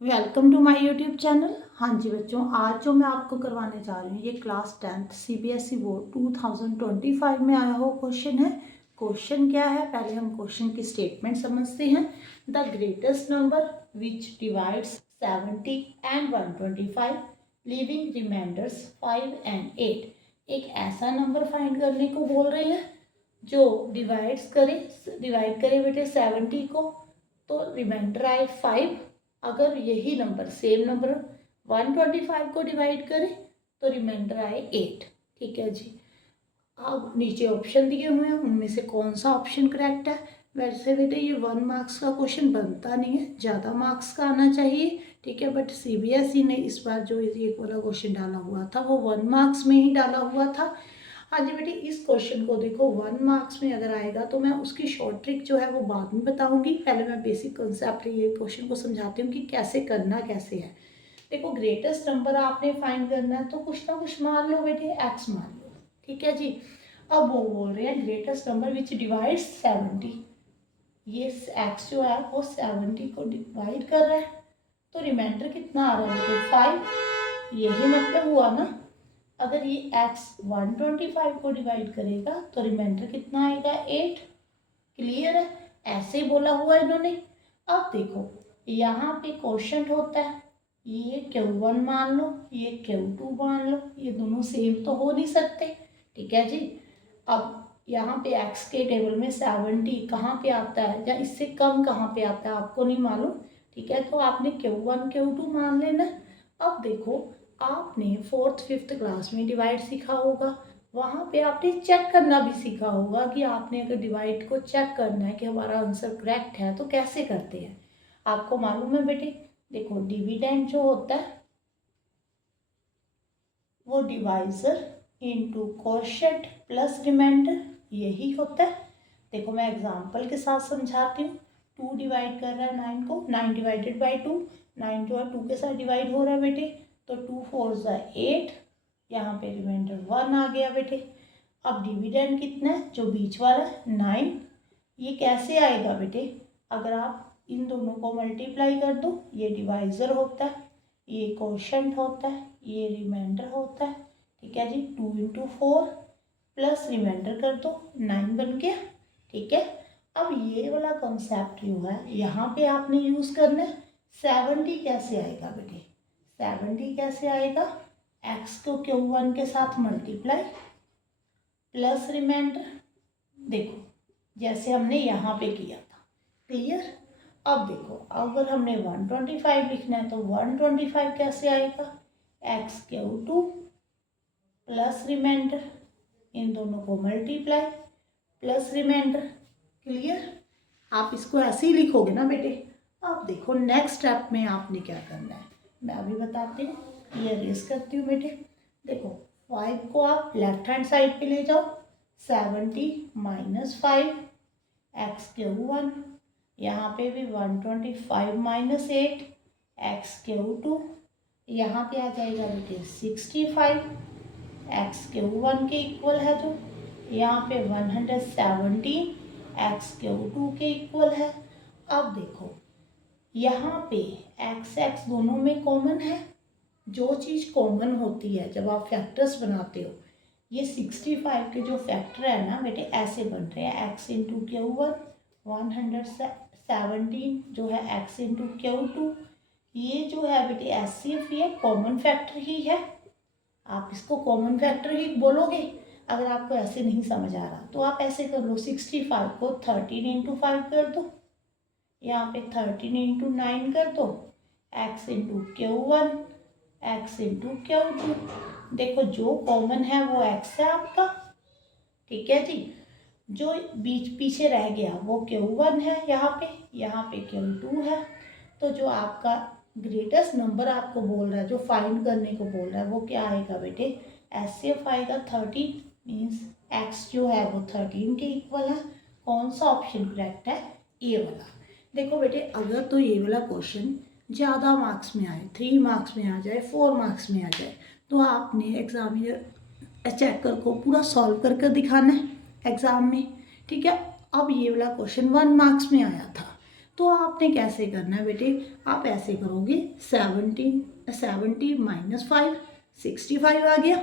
Welcome to my YouTube channel. हाँ जी बच्चों, आज जो मैं आपको करवाने जा रही हूँ ये क्लास 10th सीबीएसई बोर्ड 2025 में आया हुआ क्वेश्चन है। क्वेश्चन क्या है, पहले हम क्वेश्चन की स्टेटमेंट समझते हैं। The greatest number which divides 70 and 125 leaving remainders 5 and 8। एक ऐसा नंबर फाइंड करने को बोल रहे हैं जो डिवाइड करे बेटे 70 को, तो रिमाइंडर आए 5। अगर यही नंबर सेम नंबर 125 को डिवाइड करें तो रिमाइंडर आए 8। ठीक है जी। अब नीचे ऑप्शन दिए हुए हैं, उनमें से कौन सा ऑप्शन करेक्ट है। वैसे बेटे ये 1 मार्क्स का क्वेश्चन बनता नहीं है, ज़्यादा मार्क्स का आना चाहिए। ठीक है, बट सीबीएसई ने इस बार जो ये वाला क्वेश्चन डाला हुआ था वो 1 मार्क्स में ही डाला हुआ था। हाँ जी बेटे, इस क्वेश्चन को देखो 1 मार्क्स में अगर आएगा तो मैं उसकी शॉर्ट ट्रिक जो है वो बाद में बताऊंगी। पहले मैं बेसिक कंसेप्ट ये क्वेश्चन को समझाती हूँ कि कैसे करना कैसे है। देखो, ग्रेटेस्ट नंबर आपने फाइंड करना है तो कुछ ना कुछ मान लो बेटे, एक्स मान लो। ठीक है जी। अब वो बोल रहे हैं ग्रेटेस्ट नंबर विच डिवाइड्स 70। ये एक्स जो है वो 70 को डिवाइड कर रहा है, तो रिमाइंडर कितना आ रहा है बेटे 5। यही मतलब हुआ ना। अगर ये x 125 को डिवाइड करेगा तो रिमाइंडर कितना आएगा 8। क्लियर है, ऐसे ही बोला हुआ इन्होंने। अब देखो यहाँ पे क्वेश्चन होता है, ये Q1 मान लो, ये Q2 मान लो, ये दोनों सेम तो हो नहीं सकते। ठीक है जी। अब यहाँ पे x के टेबल में 70 कहाँ पे आता है या इससे कम कहाँ पे आता है आपको नहीं मालूम। ठीक है, तो आपने Q1 Q2 मान लेना। अब देखो, आपने 4th 5th क्लास में डिवाइड सीखा होगा, वहाँ पे आपने चेक करना भी सीखा होगा कि आपने अगर डिवाइड को चेक करना है कि हमारा आंसर करेक्ट है तो कैसे करते हैं। आपको मालूम है बेटे, देखो डिविडेंड जो होता है वो divisor into quotient plus remainder यही होता है। देखो मैं एग्जांपल के साथ समझाती हूँ। 2 डिवाइड कर रहा है 9 को, 9 डिवाइडेड बाई 2, 9 जो है 2 के साथ डिवाइड हो रहा है बेटे, तो 2 4 8, यहाँ पे रिमाइंडर 1 आ गया बेटे। अब डिविडेंड कितना है जो बीच वाला 9, ये कैसे आएगा बेटे, अगर आप इन दोनों को मल्टीप्लाई कर दो, ये डिवाइजर होता है, ये कोशेंट होता है, ये रिमाइंडर होता है। ठीक है जी, 2 इंटू 4 प्लस रिमाइंडर कर दो, 9 बन गया। ठीक है, अब ये वाला कॉन्सेप्ट जो है यहाँ पे आपने यूज़ करना है। 70 कैसे आएगा बेटे, 70 कैसे आएगा, x को Q1 के साथ मल्टीप्लाई प्लस रिमाइंडर, देखो जैसे हमने यहाँ पे किया था। क्लियर। अब देखो, अगर हमने 125 लिखना है तो 125 कैसे आएगा, x Q2 प्लस रिमाइंडर, इन दोनों को मल्टीप्लाई प्लस रिमाइंडर। क्लियर। आप इसको ऐसे ही लिखोगे ना बेटे। अब देखो नेक्स्ट स्टेप में आपने क्या करना है, मैं अभी बताती हूँ। ये रेस करती हूँ बेटे। देखो 5 को आप लेफ्ट हैंड साइड पे ले जाओ, 70 माइनस 5 एक्स Q1, यहाँ पे भी 125 माइनस 8 एक्स Q2, यहाँ पे आ जाएगा बेटे 65 एक्स Q1 के इक्वल है जो, यहाँ पे 170 एक्स Q2 के इक्वल है। अब देखो यहाँ पे एक्स एक्स दोनों में कॉमन है। जो चीज़ कॉमन होती है जब आप फैक्टर्स बनाते हो, ये 65 के जो फैक्टर है ना बेटे ऐसे बन रहे हैं, एक्स इंटू Q1, 117 जो है एक्स इंटू Q2, ये जो है बेटे HCF ये कॉमन फैक्टर ही है। आप इसको कॉमन फैक्टर ही बोलोगे। अगर आपको ऐसे नहीं समझ आ रहा तो आप ऐसे कर लो, 65 को 13 इंटू 5 कर दो, यहाँ पे 13 इंटू 9 कर दो, x into Q1 x into Q2। देखो जो कॉमन है वो एक्स है आपका। ठीक है जी। जो बीच पीछे रह गया वो Q1 है, यहाँ पे Q2 है। तो जो आपका ग्रेटेस्ट नंबर आपको बोल रहा है, जो फाइंड करने को बोल रहा है, वो क्या आएगा बेटे, HCF आएगा 13, मीन्स x जो है वो 13 के इक्वल है। कौन सा ऑप्शन करेक्ट है, ए वाला। देखो बेटे, अगर तो ये वाला क्वेश्चन ज़्यादा मार्क्स में आए, 3 मार्क्स में आ जाए, 4 मार्क्स में आ जाए, तो आपने एग्जामिनर चेकर को पूरा सॉल्व कर दिखाना है एग्ज़ाम में। ठीक है। अब ये वाला क्वेश्चन 1 मार्क्स में आया था, तो आपने कैसे करना है बेटे, आप ऐसे करोगे 70 माइनस 5 65 आ गया,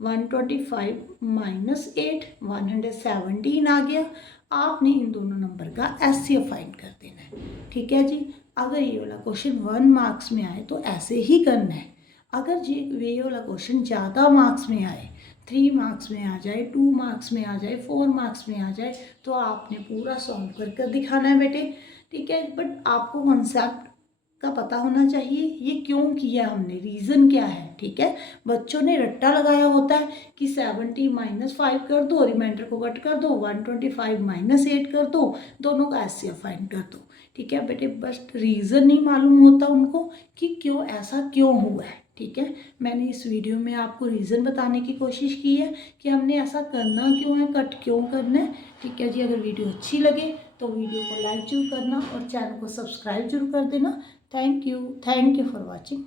125 माइनस 8 117 आ गया। आपने इन दोनों नंबर का एचसीएफ फाइंड कर देना है, ठीक है जी। अगर ये वाला क्वेश्चन 1 मार्क्स में आए तो ऐसे ही करना है। अगर ये वाला क्वेश्चन ज़्यादा मार्क्स में आए, 3 मार्क्स में आ जाए, 2 मार्क्स में आ जाए, 4 मार्क्स में आ जाए, तो आपने पूरा सॉल्व कर दिखाना है बेटे, ठीक है। बट आपको कॉन्सेप्ट का पता होना चाहिए, ये क्यों किया हमने, रीज़न क्या है, ठीक है। बच्चों ने रट्टा लगाया होता है कि 70 माइनस 5 कर दो, रिमाइंडर को कट कर दो, 125 माइनस 8 कर दो, दोनों का एचसीएफ फाइंड कर दो, ठीक है बेटे। बस रीज़न नहीं मालूम होता उनको कि क्यों ऐसा क्यों हुआ है, ठीक है। मैंने इस वीडियो में आपको रीज़न बताने की कोशिश की है कि हमने ऐसा करना क्यों है, कट क्यों करना है, ठीक है जी। अगर वीडियो अच्छी लगे तो वीडियो को लाइक जरूर करना और चैनल को सब्सक्राइब जरूर कर देना। Thank you for watching.